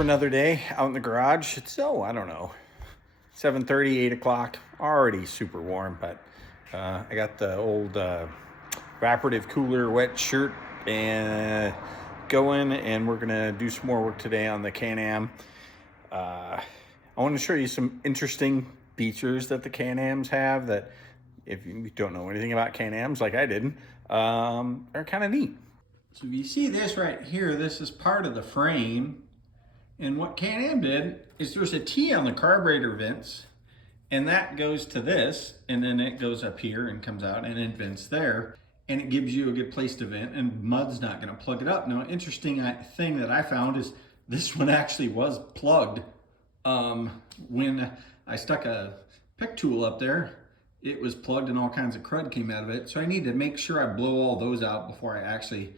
for another day out in the garage. It's, I don't know, 7:30, 8 o'clock, already super warm, but I got the old evaporative cooler wet shirt and going, and we're gonna do some more work today on the Can-Am. I want to show you some interesting features that the Can-Ams have that, if you don't know anything about Can-Ams like I didn't, are kind of neat. So if you see this right here, this is part of the frame. And what Can-Am did is there's a T on the carburetor vents, and that goes to this, and then it goes up here and comes out and it vents there, and it gives you a good place to vent, and mud's not gonna plug it up. Now, interesting thing that I found is this one actually was plugged. When I stuck a pick tool up there, it was plugged and all kinds of crud came out of it. So I need to make sure I blow all those out before I actually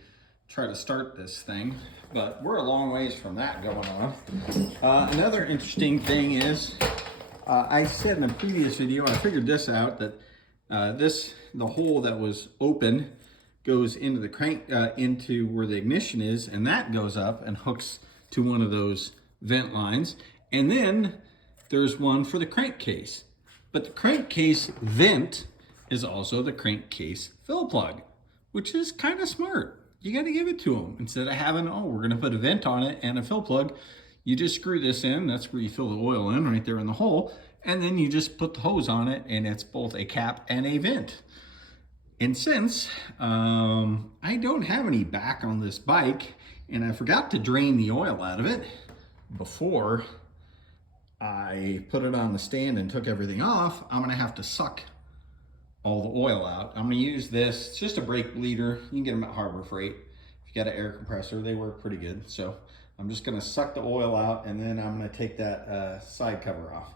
try to start this thing, but we're a long ways from that going on. Another interesting thing is, I said in a previous video, I figured this out, that the hole that was open goes into the crank, into where the ignition is, and that goes up and hooks to one of those vent lines. And then there's one for the crankcase. But the crankcase vent is also the crankcase fill plug, which is kind of smart. You got to give it to them. Instead of having, oh, we're going to put a vent on it and a fill plug, you just screw this in. That's where you fill the oil in, right there in the hole. And then you just put the hose on it, and it's both a cap and a vent. And since I don't have any back on this bike, and I forgot to drain the oil out of it before I put it on the stand and took everything off, I'm going to have to suck all the oil out. I'm gonna use this. It's just a brake bleeder. You can get them at Harbor Freight. If you got an air compressor, they work pretty good. So I'm just gonna suck the oil out, and then I'm gonna take that side cover off.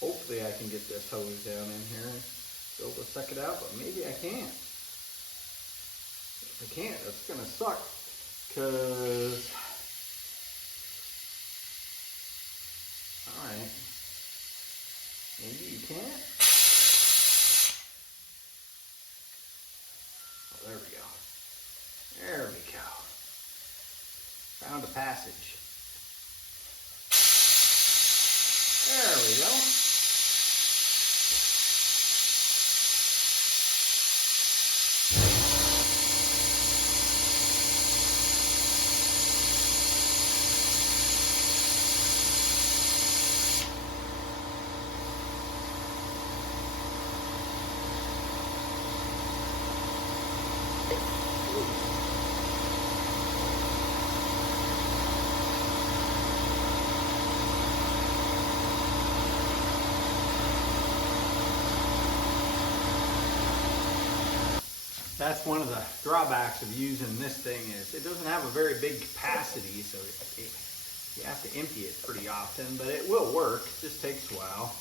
Hopefully I can get this hose down in here and be able to suck it out, but maybe I can't. If I can't, it's gonna suck, because, all right. Maybe you can't. Oh, there we go. There we go. Found a passage. There we go. That's one of the drawbacks of using this thing, is it doesn't have a very big capacity, so you have to empty it pretty often, but it will work. It just takes a while.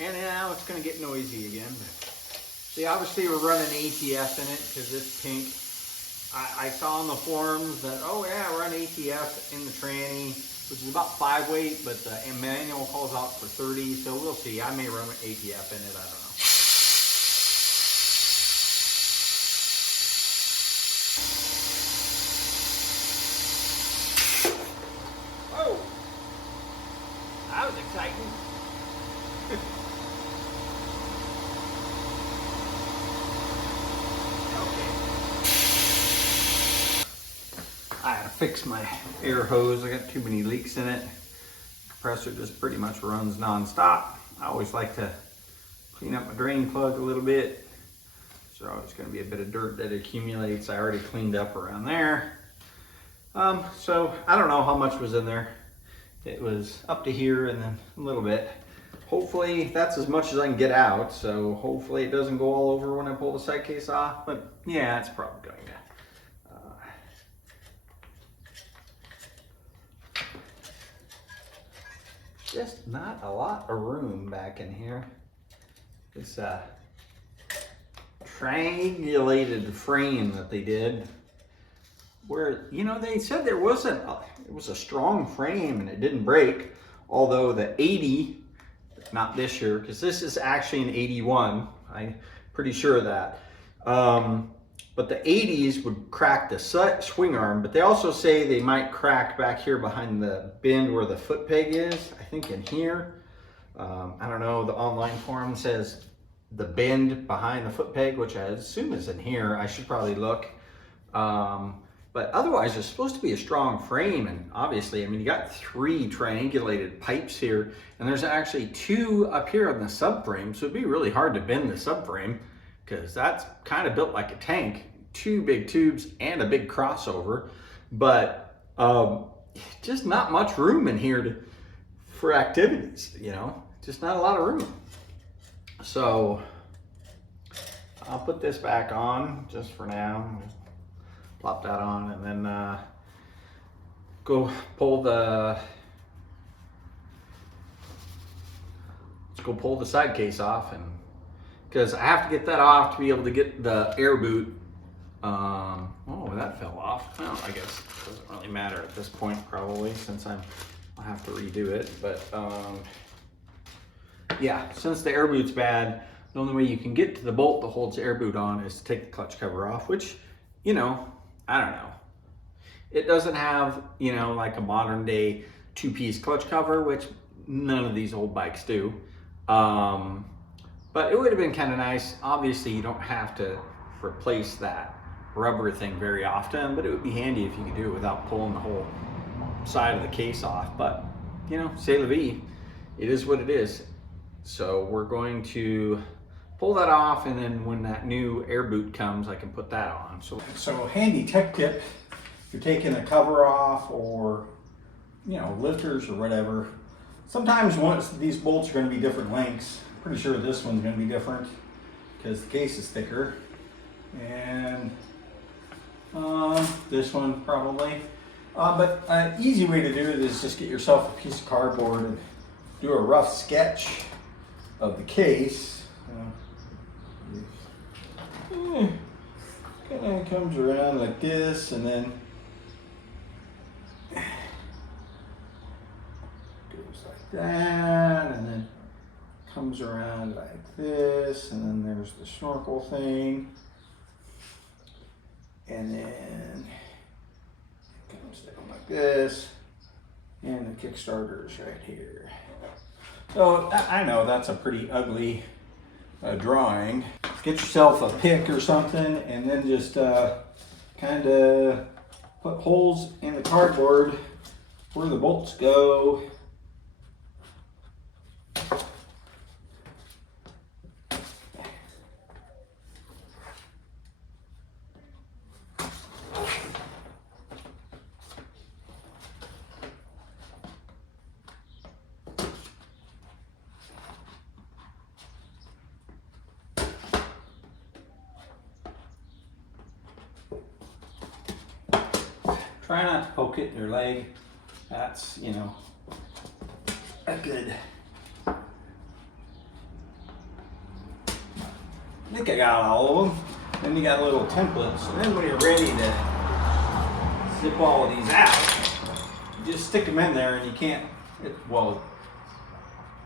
And now it's going to get noisy again. But see, obviously we're running ATF in it because it's pink. I saw on the forums that, oh yeah, run ATF in the tranny, which is about 5 weight, but the manual calls out for 30, so we'll see. I may run ATF in it, I don't know. That was exciting. Okay. I gotta fix my air hose. I got too many leaks in it. The compressor just pretty much runs non-stop. I always like to clean up my drain plug a little bit. So there's gonna be a bit of dirt that accumulates. I already cleaned up around there. So I don't know how much was in there. It was up to here and then a little bit. Hopefully that's as much as I can get out, so hopefully it doesn't go all over when I pull the side case off, but yeah, it's probably going to. Just not a lot of room back in here. This triangulated frame that they did, where, you know, they said it was a strong frame and it didn't break, although the 80, not this year, because this is actually an 81, I'm pretty sure of that, but the 80s would crack the swing arm, but they also say they might crack back here behind the bend where the foot peg is, I think in here. I don't know, the online forum says the bend behind the foot peg, which I assume is in here. I should probably look. But otherwise, it's supposed to be a strong frame, and obviously, I mean, you got 3 triangulated pipes here, and there's actually 2 up here on the subframe, so it'd be really hard to bend the subframe, because that's kind of built like a tank. 2 big tubes and a big crossover, but just not much room in here for activities, you know, just not a lot of room. So I'll put this back on just for now. Plop that on, and then go pull the side case off, and because I have to get that off to be able to get the air boot. Oh, that fell off. Well, I guess it doesn't really matter at this point, probably, since I'll have to redo it. But yeah, since the air boot's bad, the only way you can get to the bolt that holds the air boot on is to take the clutch cover off, which, you know, I don't know. It doesn't have, you know, like a modern day 2-piece clutch cover, which none of these old bikes do. But it would have been kind of nice. Obviously, you don't have to replace that rubber thing very often, but it would be handy if you could do it without pulling the whole side of the case off. But, you know, c'est la vie. It is what it is. So we're going to pull that off, and then when that new air boot comes, I can put that on. So handy tech tip, if you're taking the cover off, or, you know, lifters or whatever, sometimes once these bolts are going to be different lengths. Pretty sure this one's going to be different because the case is thicker, and this one probably. But an easy way to do it is just get yourself a piece of cardboard and do a rough sketch of the case. Kind of comes around like this, and then goes like that, and then comes around like this, and then there's the snorkel thing, and then it comes down like this, and the Kickstarter is right here. So I know that's a pretty ugly drawing. Get yourself a pick or something, and then just kind of put holes in the cardboard where the bolts go. Try not to poke it in your leg. That's, you know, a good. I think I got all of them. Then you got little templates. And then when you're ready to zip all of these out, you just stick them in there, and you can't, well,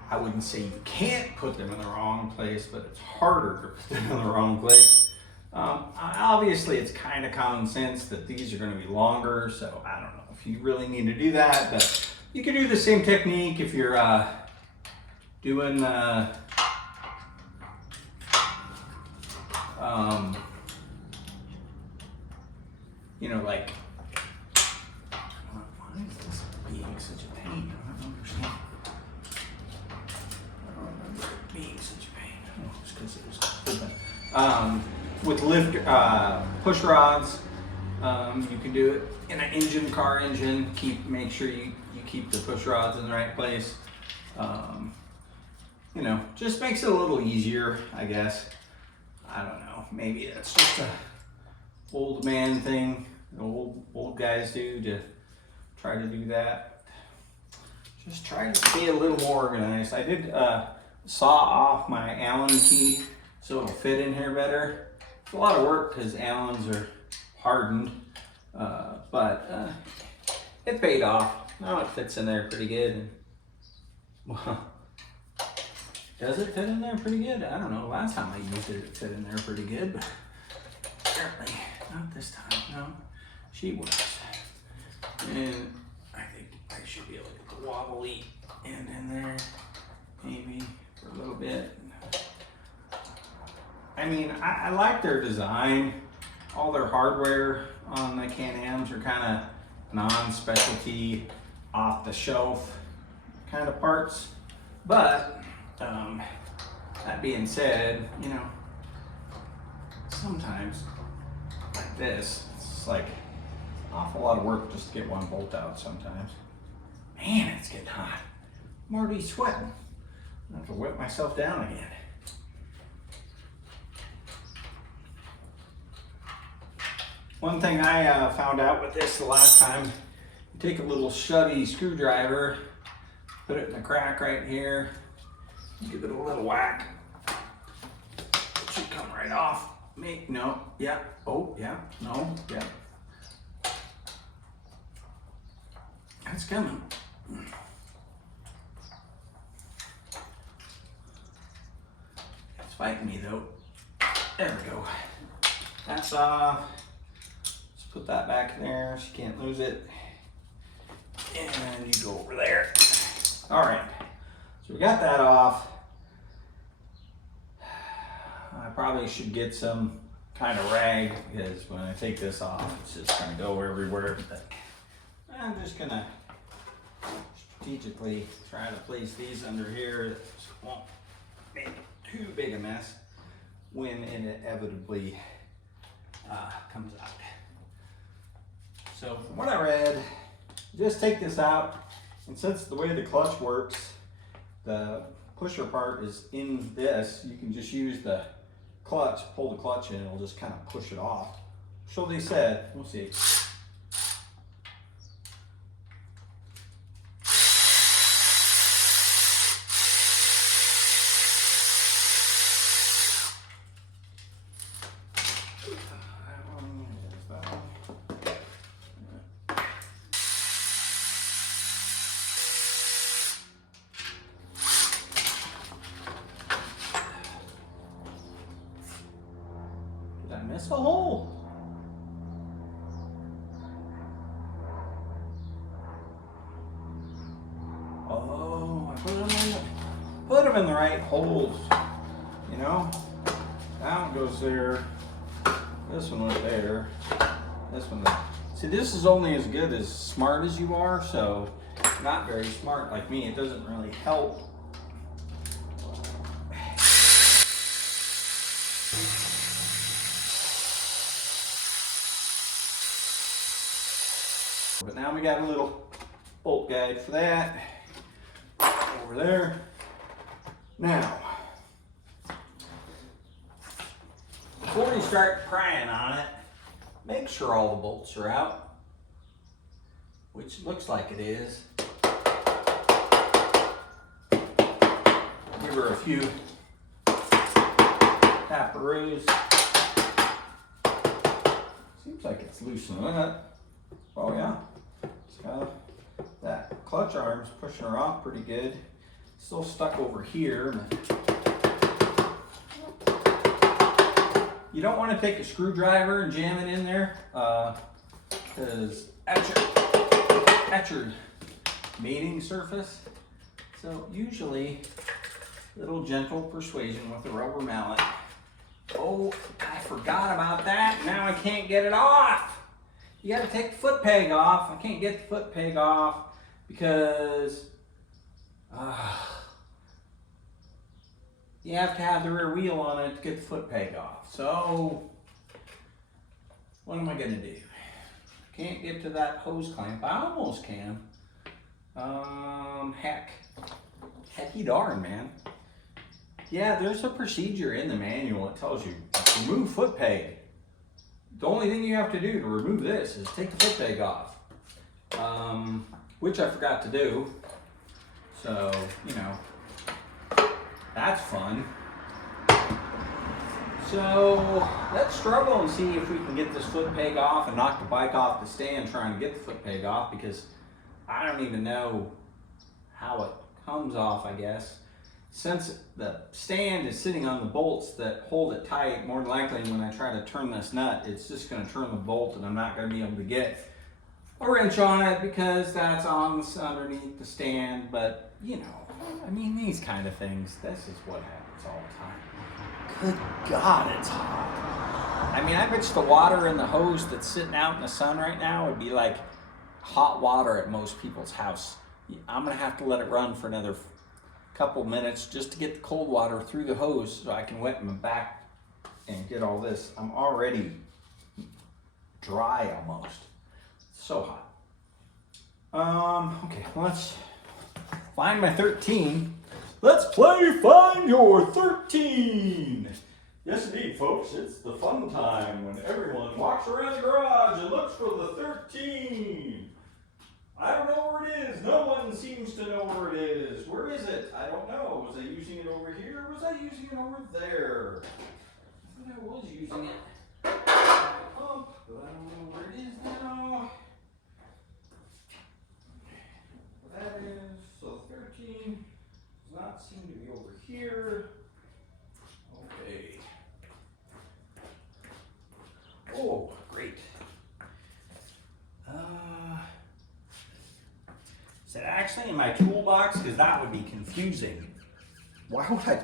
I wouldn't say you can't put them in the wrong place, but it's harder to put them in the wrong place. Obviously, it's kind of common sense that these are going to be longer, so I don't know if you really need to do that, but you can do the same technique if you're doing you know, like, why is this being such a pain? I don't understand. I don't remember it being such a pain. Oh, it's because it was open. With lift push rods, you can do it in an car engine. Make sure you keep the push rods in the right place. You know, just makes it a little easier, I guess. I don't know. Maybe that's just a old man thing. Old guys do to try to do that. Just try to be a little more organized. I did saw off my Allen key so it'll fit in here better. It's a lot of work because Allens are hardened, but it paid off. Now it fits in there pretty good. And, well, does it fit in there pretty good? I don't know. Last time I used it, it fit in there pretty good, but apparently not this time, no. She was. And I think I should be able to get the wobbly end in there, maybe for a little bit. I mean, I like their design. All their hardware on the Can-Ams are kind of non-specialty, off-the-shelf kind of parts. But that being said, you know, sometimes like this, it's like an awful lot of work just to get one bolt out sometimes. Man, it's getting hot. I'm already sweating. I have to whip myself down again. One thing I found out with this the last time, you take a little shovey screwdriver, put it in the crack right here, give it a little whack. It should come right off. No, yeah, oh, yeah, no, yeah. That's coming. It's fighting me though. There we go. That's let's put that back in there so you can't lose it. And you go over there. All right, so we got that off. I probably should get some kind of rag because when I take this off, it's just gonna go everywhere. But I'm just gonna strategically try to place these under here that won't make too big a mess when it inevitably comes out. So from what I read, just take this out, and since the way the clutch works, the pusher part is in this, you can just use the clutch, pull the clutch in, it'll just kind of push it off. So they said, we'll see. Did I miss a hole? Oh, I put them in the right holes. You know, that one goes there. This one went there. This one. See, this is only as good as smart as you are. So, not very smart like me, it doesn't really help. But now we got a little bolt guide for that over there. Now, before you start prying on it, make sure all the bolts are out, which looks like it is. Give her a few taparoos. Seems like it's loosening up. Oh yeah, it's kind of, that clutch arm's pushing her off pretty good. Still stuck over here. You don't want to take a screwdriver and jam it in there, because that's your mating surface. So usually, little gentle persuasion with a rubber mallet. Oh, I forgot about that. Now I can't get it off. You got to take the foot peg off. I can't get the foot peg off because you have to have the rear wheel on it to get the foot peg off. So what am I going to do? Can't get to that hose clamp. I almost can. Hecky darn, man. Yeah, there's a procedure in the manual that tells you remove foot peg. The only thing you have to do to remove this is take the foot peg off, which I forgot to do. So, you know, that's fun. So let's struggle and see if we can get this foot peg off and knock the bike off the stand trying to get the foot peg off, because I don't even know how it comes off, I guess. since the stand is sitting on the bolts that hold it tight, more than likely when I try to turn this nut, it's just going to turn the bolt and I'm not going to be able to get a wrench on it because that's on underneath the stand. But you know, I mean, these kind of things, this is what happens all the time. Good God, it's hot. I mean, I bet you the water in the hose that's sitting out in the sun right now would be like hot water at most people's house. I'm gonna have to let it run for another couple minutes just to get the cold water through the hose so I can wet my back and get all this. I'm already dry almost. It's so hot. Okay, let's find my 13. Let's play Find Your 13. Yes, indeed, folks. It's the fun time when everyone walks around the garage and looks for the 13. I don't know where it is. No one seems to know where it is. Where is it? I don't know. Was I using it over here or was I using it over there? I thought I was using it. But I don't know where it is now. That is, so 13 does not seem to be over here. Okay. Oh, great. Is it actually in my toolbox? Because that would be confusing. Why would I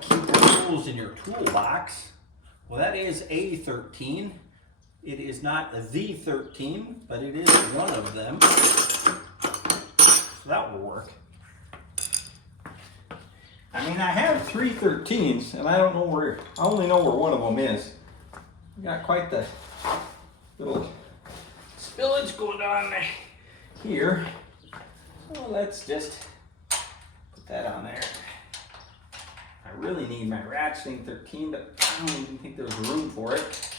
keep the tools in your toolbox? Well, that is a 13. It is not the 13, but it is one of them. So that will work. I mean, I have 3 13s, and I don't know where, I only know where one of them is. We got quite the little spillage going on here. So let's just put that on there. I really need my ratcheting 13, but I don't even think there's room for it.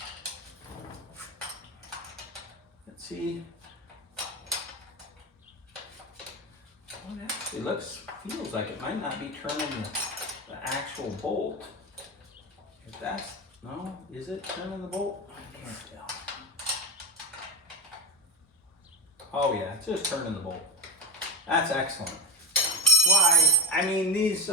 Let's see. Well, it actually feels like it might not be turning the actual bolt. If that's, no, is it turning the bolt? I can't tell. Oh yeah, it's just turning the bolt. That's excellent. Why? I mean, these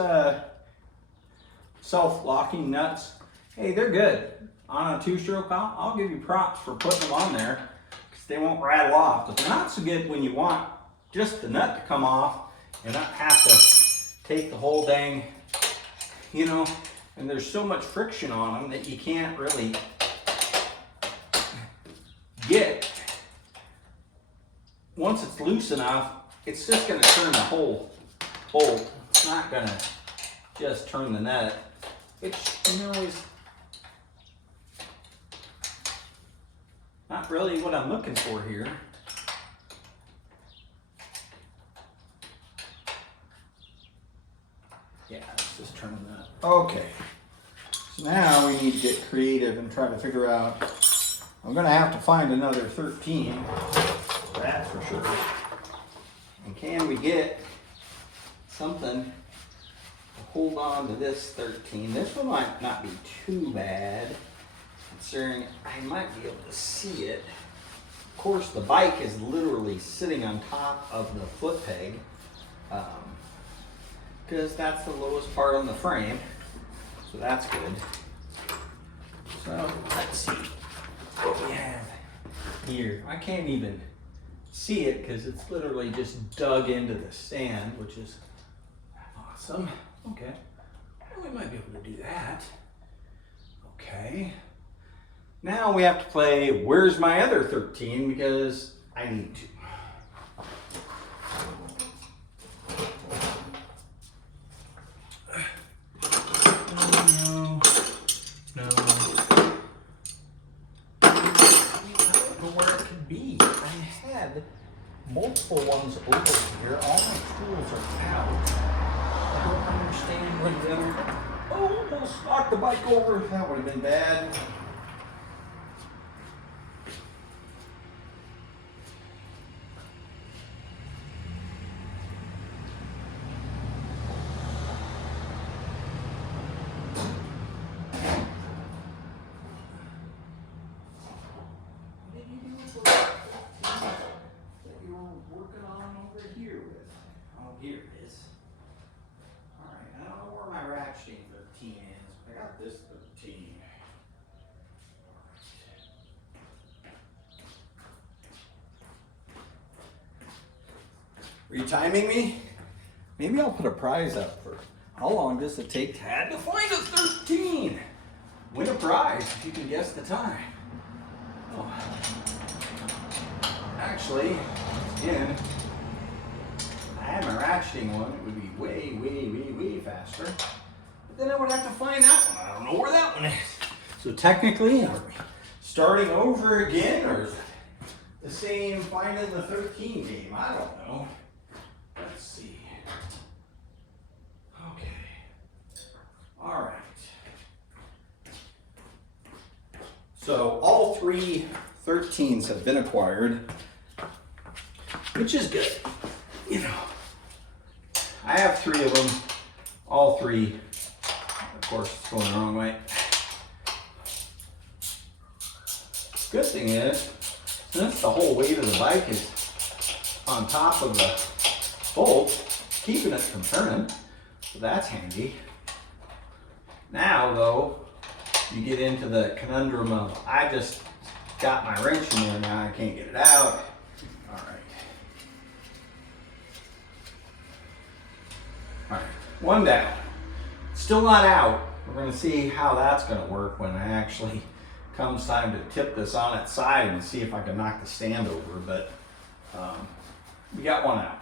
self-locking nuts, hey, they're good. On a 2-stroke, I'll give you props for putting them on there because they won't rattle off. But they're not so good when you want just the nut to come off and not have to take the whole dang, you know, and there's so much friction on them that you can't really get. Once it's loose enough, it's just going to turn the whole bolt. It's not going to just turn the nut, which, you know, is not really what I'm looking for here. Yeah, let's just turn the nut. Okay. So now we need to get creative and try to figure out, I'm going to have to find another 13. That's for sure. And can we get something to hold on to this 13? This one might not be too bad, considering I might be able to see it. Of course, the bike is literally sitting on top of the foot peg, because that's the lowest part on the frame. So that's good. So let's see what we have here. I can't even see it because it's literally just dug into the sand, which is awesome. Okay, well, we might be able to do that. Okay, now we have to play Where's My Other 13 because I need to. No. I don't know where it could be. I had multiple ones over here. All my tools are out. I don't understand where the other. Oh, almost knocked the bike over. That would have been bad. Here it is. ratcheting 13 is. I got this 13. Are you timing me? Maybe I'll put a prize up for how long does it take Tad to find a 13? Win a prize if you can guess the time. Oh. Actually, again, if I had my ratcheting one, it would be way, way, way, way faster. But then I would have to find that one. I don't know where that one is. So technically, are we starting over again, or is it the same finding the 13 game? I don't know. Let's see. Okay. All right. So all three 13s have been acquired, which is good. You know, I have three of them. All three, of course, it's going the wrong way. Good thing is, since the whole weight of the bike is on top of the bolt, keeping it from turning, so that's handy. Now though, you get into the conundrum of, I just got my wrench in there, now I can't get it out. All right, one down. Still not out. We're gonna see how that's gonna work when I actually comes time to tip this on its side and see if I can knock the stand over, but we got one out.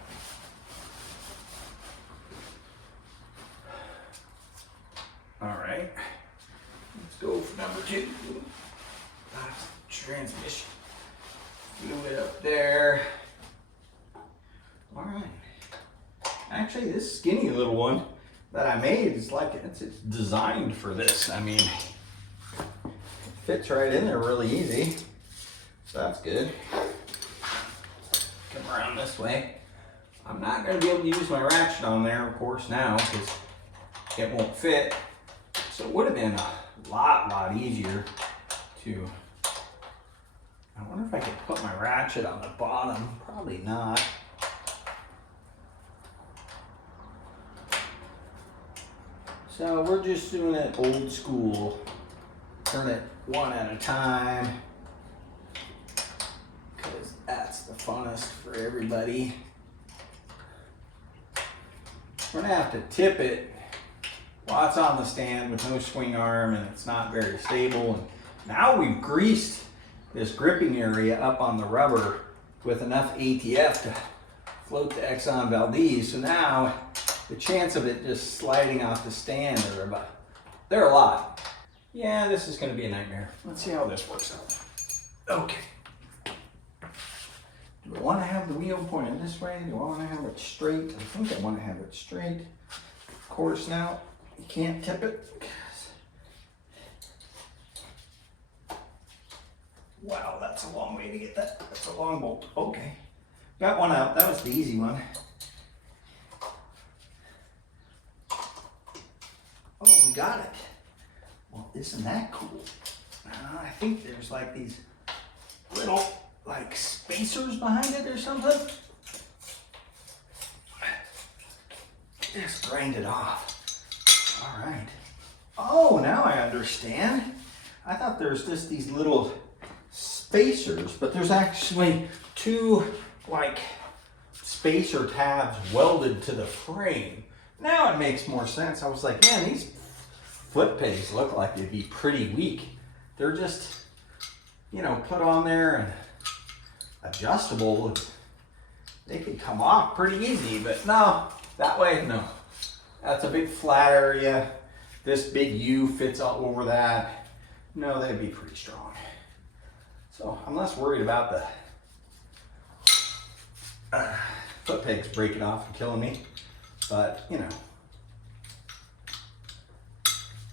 All right, let's go for number 2. Transmission fluid up there. All right. Actually, this skinny little one that I made is like, it's designed for this. I mean, it fits right in there really easy. So that's good. Come around this way. I'm not going to be able to use my ratchet on there, of course, now because it won't fit. So it would have been a lot easier to. I wonder if I could put my ratchet on the bottom. Probably not. So we're just doing it old school. Turn it one at a time, because that's the funnest for everybody. We're gonna have to tip it while it's on the stand with no swing arm and it's not very stable. And now we've greased this gripping area up on the rubber with enough ATF to float the Exxon Valdez. So now the chance of it just sliding off the stand they're a lot. Yeah, this is going to be a nightmare. Let's see how this works out. Okay. Do I want to have the wheel pointed this way? Do I want to have it straight? I think I want to have it straight. Of course, now you can't tip it. Wow, that's a long way to get that. That's a long bolt. Okay. Got one out. That was the easy one. Oh, we got it. Well, isn't that cool? I think there's like these little like spacers behind it or something. Just grind it off. All right. Oh, now I understand. I thought there's just these little spacers, but there's actually 2 like spacer tabs welded to the frame. Now it makes more sense. I was like, man, these foot pegs look like they'd be pretty weak. They're just, you know, put on there and adjustable. They could come off pretty easy, but no, that way, no. That's a big flat area. This big U fits all over that. No, they'd be pretty strong. So I'm less worried about the foot pegs breaking off and killing me, but you know,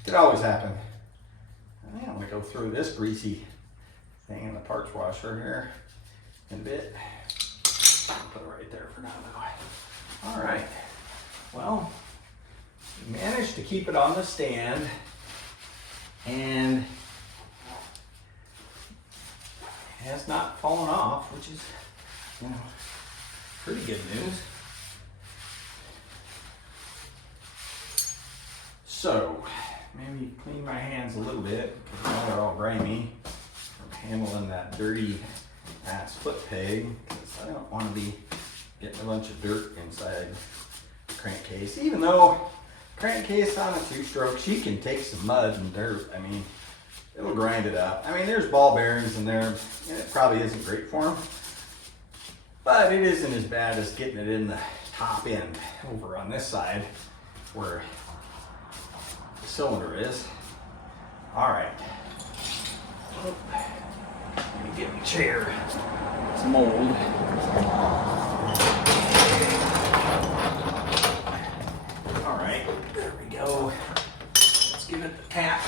could always happen. I think I'm gonna go through this greasy thing in the parts washer here in a bit. I'll put it right there for now though. All right, well, we managed to keep it on the stand and it has not fallen off, which is, you know, pretty good news. So, maybe clean my hands a little bit, because now they're all grimy from handling that dirty ass foot peg, because I don't want to be getting a bunch of dirt inside the crankcase. Even though crankcase on a 2-stroke, you can take some mud and dirt. I mean, it'll grind it up. I mean, there's ball bearings in there, and it probably isn't great for them, but it isn't as bad as getting it in the top end over on this side where the cylinder is. All right. Let me get my chair. Some mold. All right, there we go. Let's give it the tap.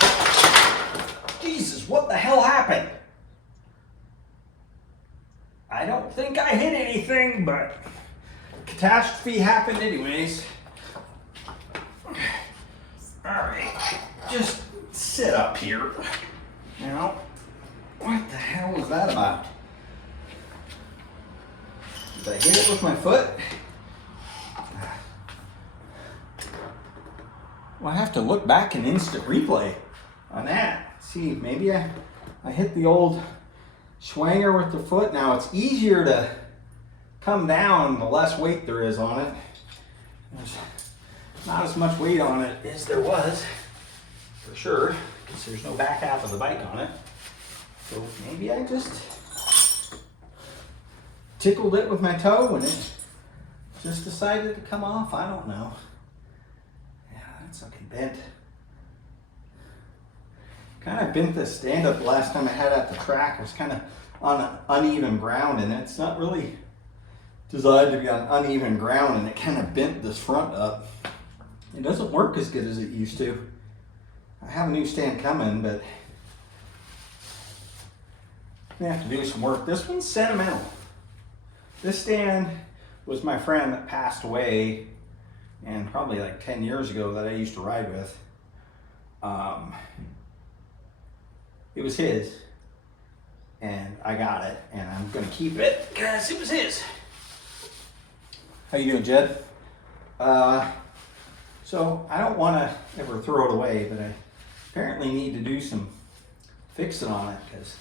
Jesus, what the hell happened? I don't think I hit anything, but catastrophe happened anyways. All right, just sit up here. Now, what the hell was that about? Did I hit it with my foot? Well, I have to look back in instant replay on that. See, maybe I hit the old schwanger with the foot. Now it's easier to come down the less weight there is on it. There's not as much weight on it as there was, for sure, because there's no back half of the bike on it. So maybe I just tickled it with my toe and it just decided to come off. I don't know. Yeah, that's okay, bent. Kind of bent the stand-up the last time I had it at the track. It was kind of on an uneven ground, and it's not really designed to be on uneven ground, and it kind of bent this front up. It doesn't work as good as it used to. I have a new stand coming, but I have to do some work. This one's sentimental. This stand was my friend that passed away, and probably like 10 years ago that I used to ride with. It was his, and I got it, and I'm gonna keep it because it was his. How you doing, Jed? So I don't want to ever throw it away, but I apparently need to do some fixing on it because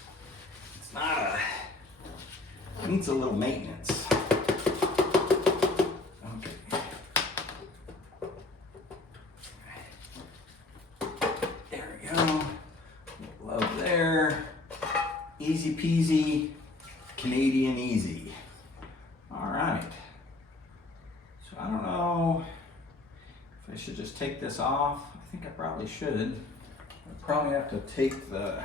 it's not it needs a little maintenance. Okay. There we go. Love there. Easy peasy, Canadian easy. All right. So I don't know if I should just take this off. I think I probably should. I probably have to take the,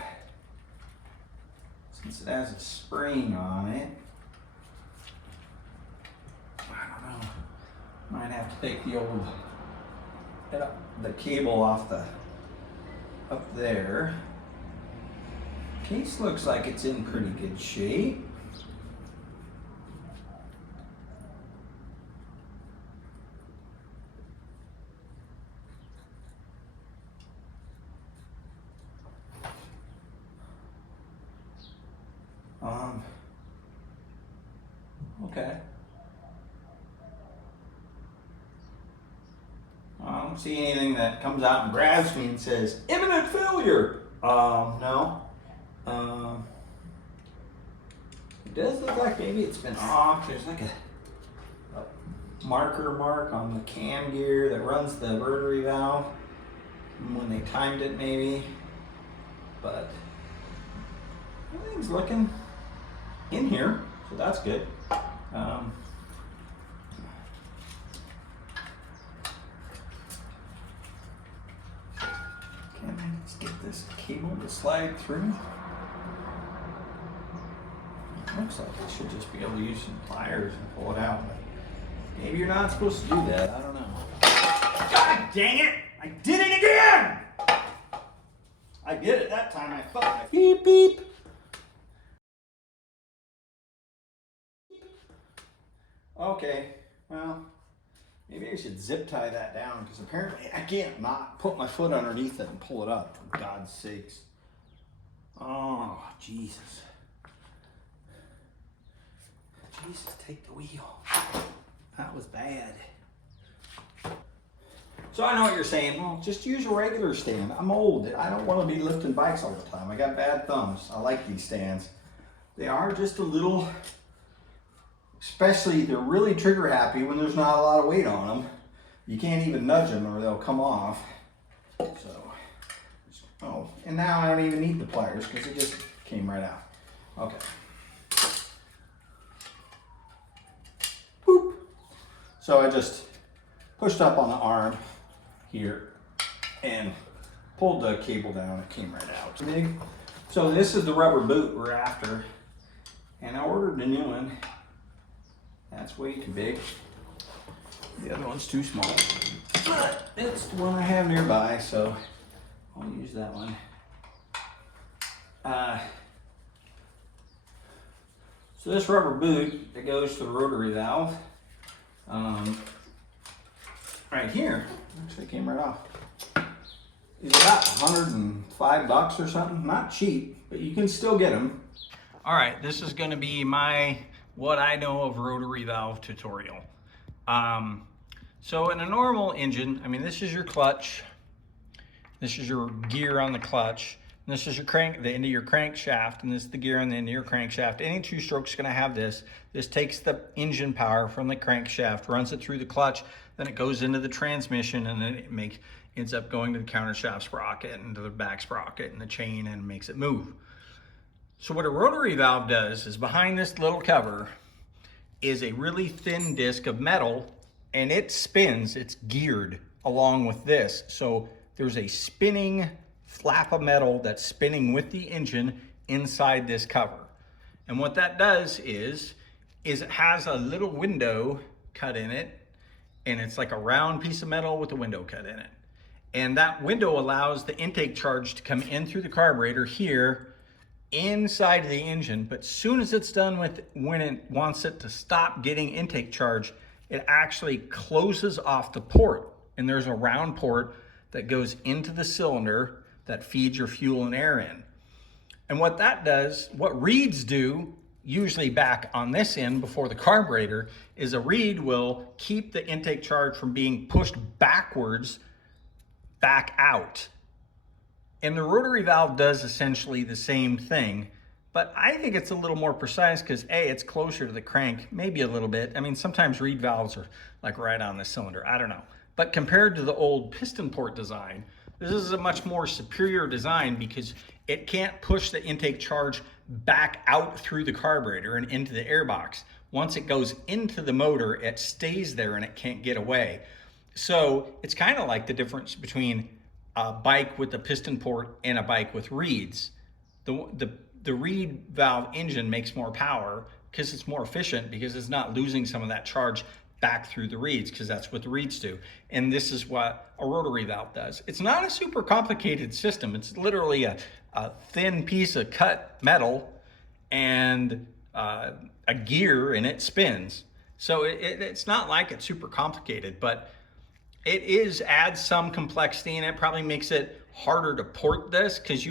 since it has a spring on it, I don't know. Might have to take the old, the cable off the, up there. Case looks like it's in pretty good shape. Okay. I don't see anything that comes out and grabs me and says, imminent failure. No. It does look like maybe it's been off. There's like a marker mark on the cam gear that runs the rotary valve when they timed it maybe, but everything's looking in here, so that's good. Let's get this cable to slide through. Looks like I should just be able to use some pliers and pull it out, but maybe you're not supposed to do that. I don't know. God dang it! I did it again! I did it that time. I thought. Beep beep. Okay, well, maybe I should zip tie that down because apparently I can't not put my foot underneath it and pull it up, for God's sakes. Oh, Jesus. Jesus, take the wheel. That was bad. So I know what you're saying. Well, just use a regular stand. I'm old. I don't want to be lifting bikes all the time. I got bad thumbs. I like these stands. They are just a little, especially they're really trigger happy when there's not a lot of weight on them. You can't even nudge them or they'll come off. So, oh, and now I don't even need the pliers because it just came right out. Okay. Boop. So I just pushed up on the arm here and pulled the cable down. It came right out. Big. So this is the rubber boot we're after, and I ordered a new one. That's way too big. The other one's too small, but it's the one I have nearby, so I'll use that one. So this rubber boot that goes to the rotary valve, right here, actually came right off, is about $105 or something. Not cheap, but you can still get them. All right, this is going to be my what I know of rotary valve tutorial. So in a normal engine, I mean, this is your clutch, this is your gear on the clutch, and this is your crank, the end of your crankshaft, and this is the gear on the end of your crankshaft. Any two-stroke is going to have this. This takes the engine power from the crankshaft, runs it through the clutch, then it goes into the transmission, and then it ends up going to the countershaft sprocket and to the back sprocket and the chain and makes it move. So what a rotary valve does is behind this little cover is a really thin disc of metal, and it spins, it's geared along with this. So there's a spinning flap of metal that's spinning with the engine inside this cover. And what that does is it has a little window cut in it, and it's like a round piece of metal with a window cut in it. And that window allows the intake charge to come in through the carburetor here inside of the engine, but as soon as it's done with, when it wants it to stop getting intake charge, it actually closes off the port, and there's a round port that goes into the cylinder that feeds your fuel and air in. And what that does, what reeds do, usually back on this end before the carburetor, is a reed will keep the intake charge from being pushed backwards back out. And the rotary valve does essentially the same thing, but I think it's a little more precise because A, it's closer to the crank, maybe a little bit. I mean, sometimes reed valves are like right on the cylinder, I don't know. But compared to the old piston port design, this is a much more superior design because it can't push the intake charge back out through the carburetor and into the airbox. Once it goes into the motor, it stays there and it can't get away. So it's kind of like the difference between a bike with a piston port and a bike with reeds. The reed valve engine makes more power because it's more efficient, because it's not losing some of that charge back through the reeds, because that's what the reeds do. And this is what a rotary valve does. It's not a super complicated system. It's literally a thin piece of cut metal and a gear, and it spins. So it's not like it's super complicated, but it adds some complexity, and it probably makes it harder to port this because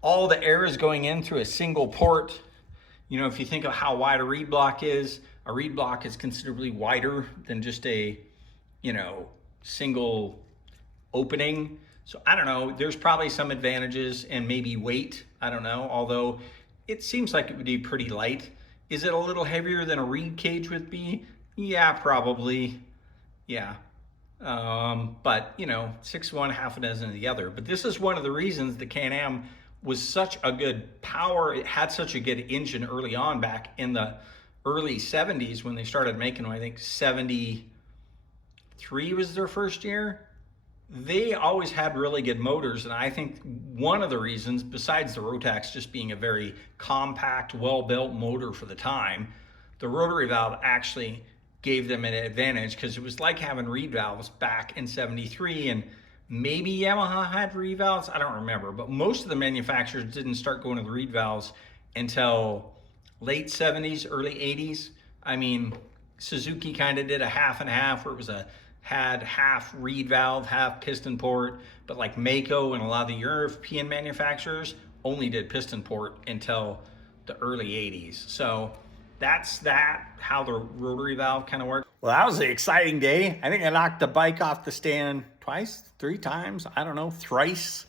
all the air is going in through a single port. You know, if you think of how wide a reed block is considerably wider than just a, single opening. So I don't know, there's probably some advantages, and maybe weight, I don't know, although it seems like it would be pretty light. Is it a little heavier than a reed cage would be? Yeah, probably, yeah. But 6 of one, half a dozen of the other. But this is one of the reasons the Can-Am was such a good power. It had such a good engine early on, back in the early 70s when they started making them. I think 73 was their first year. They always had really good motors, and I think one of the reasons, besides the Rotax just being a very compact, well-built motor for the time, the rotary valve actually gave them an advantage, because it was like having reed valves back in 73, and maybe Yamaha had reed valves, I don't remember, but most of the manufacturers didn't start going to the reed valves until late 70s, early 80s. I mean, Suzuki kind of did a half and half, where it was had half reed valve, half piston port, but like Mako and a lot of the European manufacturers only did piston port until the early 80s. So that's how the rotary valve kind of works. Well, that was an exciting day. I think I knocked the bike off the stand twice, 3 times. I don't know, thrice,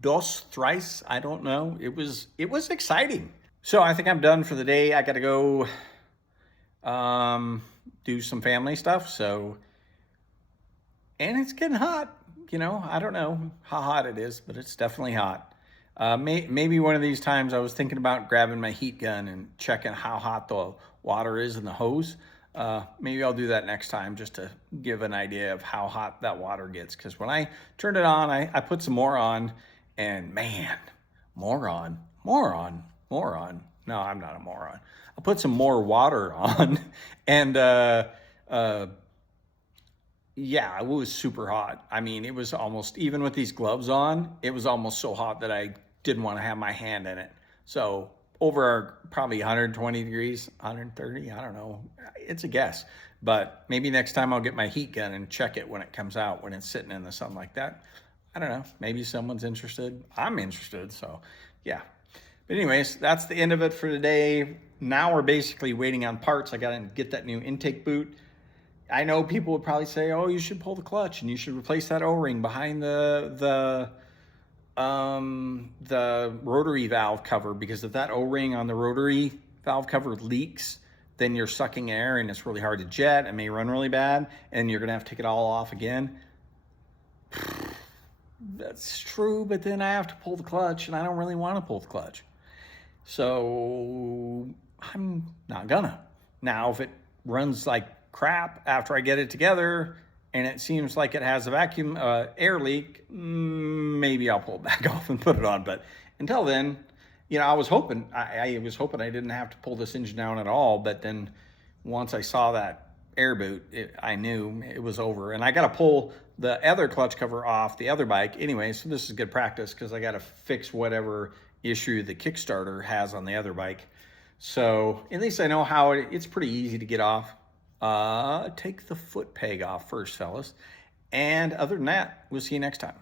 thrice. I don't know. It was exciting. So I think I'm done for the day. I got to go do some family stuff. So, and it's getting hot. You know, I don't know how hot it is, but it's definitely hot. Maybe one of these times I was thinking about grabbing my heat gun and checking how hot the water is in the hose. Maybe I'll do that next time just to give an idea of how hot that water gets. Because when I turned it on, I put some more on, and man, more on. No, I'm not a moron. I put some more water on, and yeah, it was super hot. I mean, it was almost, even with these gloves on, it was almost so hot that I didn't want to have my hand in it. So over probably 120 degrees, 130, I don't know. It's a guess. But maybe next time I'll get my heat gun and check it when it comes out, when it's sitting in the sun like that. I don't know. Maybe someone's interested. I'm interested. So yeah. But anyways, that's the end of it for today. Now we're basically waiting on parts. I got to get that new intake boot. I know people would probably say, oh, you should pull the clutch and you should replace that O-ring behind the rotary valve cover, because if that O-ring on the rotary valve cover leaks, then you're sucking air and it's really hard to jet. It may run really bad and you're going to have to take it all off again. That's true, but then I have to pull the clutch and I don't really want to pull the clutch. So I'm not gonna. Now, if it runs like crap after I get it together and it seems like it has a vacuum air leak, maybe I'll pull it back off and put it on. But until then, you know, I was hoping I didn't have to pull this engine down at all. But then once I saw that air boot, I knew it was over. And I got to pull the other clutch cover off the other bike anyway. So this is good practice because I got to fix whatever issue the Kickstarter has on the other bike. So at least I know how it's pretty easy to get off. Take the foot peg off first, fellas. And other than that, we'll see you next time.